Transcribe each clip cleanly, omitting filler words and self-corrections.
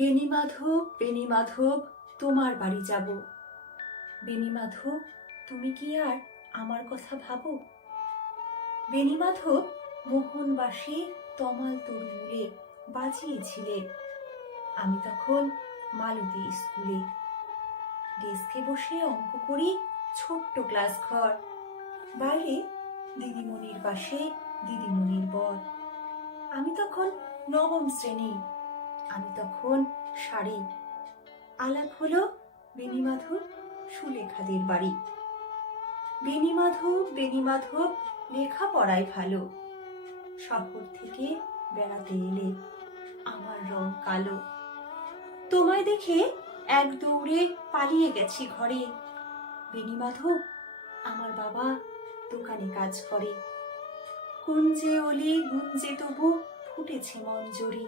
বেণীমাধব, বেণীমাধব, তোমার বাড়ি যাব। বেণীমাধব, তুমি কি আর আমার কথা ভাবো? বেণীমাধব মোহনবাসী তমাল তরুমূলে বাজিয়েছিলে। আমি তখন মালতী স্কুলে ডেস্কে বসে অঙ্ক করি, ছোট্ট ক্লাস ঘর, বাইরে দিদিমণির পাশে দিদিমণির বর। আমি তখন নবম শ্রেণী, আমি তখন শাড়ি। আলাপ হলো বেণীমাধব সুলেখাদের বাড়ি। বেণীমাধব, বেণীমাধব, লেখাপড়ায় ভালো, শহর থেকে বেড়াতে এলে আমার রং কালো। তোমায় দেখে এক দৌড়ে পালিয়ে গেছি ঘরে। বেণীমাধব, আমার বাবা দোকানে কাজ করে। কুঞ্জে অলি গুঞ্জে তবু ফুটেছে মঞ্জরি।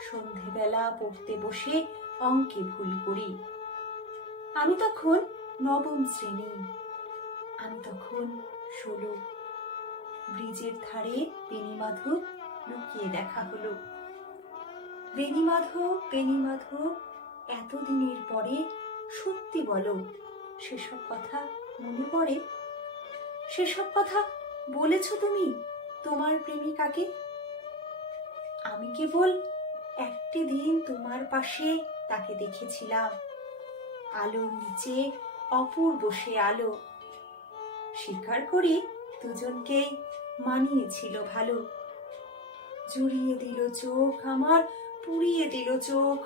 সন্ধেবেলা পড়তে বসে অঙ্কে ভুল করি। আমি তখন নবম শ্রেণী, আমি তখন 16। ব্রিজের ধারে বেণীমাধব লুকিয়ে দেখা হলো। বেণীমাধব, বেণীমাধব, এতদিনের পরে সত্যি বলো, সেসব কথা মনে পড়ে? সেসব কথা বলেছ তুমি তোমার প্রেমিকাকে? আমি কেবল একটি দিন তোমার পাশে তাকে দেখেছিলাম, আলোর নিচে অপূর্ব সে আলো। স্বীকার করি দুজনকেই মানিয়েছিল ভালো। জুড়িয়ে দিল চোখ আমার, পুড়িয়ে দিল চোখ।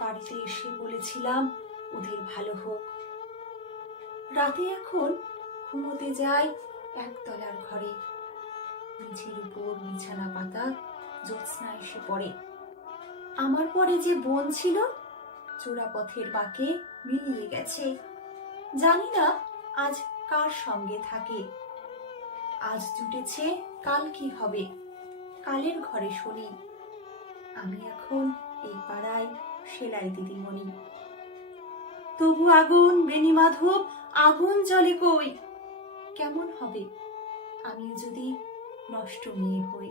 বাড়িতে এসে বলেছিলাম ওদের ভালো হোক। রাতে এখন ঘুমোতে যাই একতলার ঘরে। মেঝের উপর বিছানা পাতা, জ্যোৎস্না এসে পড়ে। আমার পরে যে বোন ছিল চোরাপথের বাঁকে মিলিয়ে গেছে। জানি না আজ কার সঙ্গে থাকে। আজ জুটেছে, কাল কি হবে, কালের ঘরে শুনি। আমি এখন এই পাড়ায় সেলাই দিদিমণি। তবু আগুন বেণীমাধব, আগুন জ্বলে কই? কেমন হবে আমি যদি নষ্ট মেয়ে হই?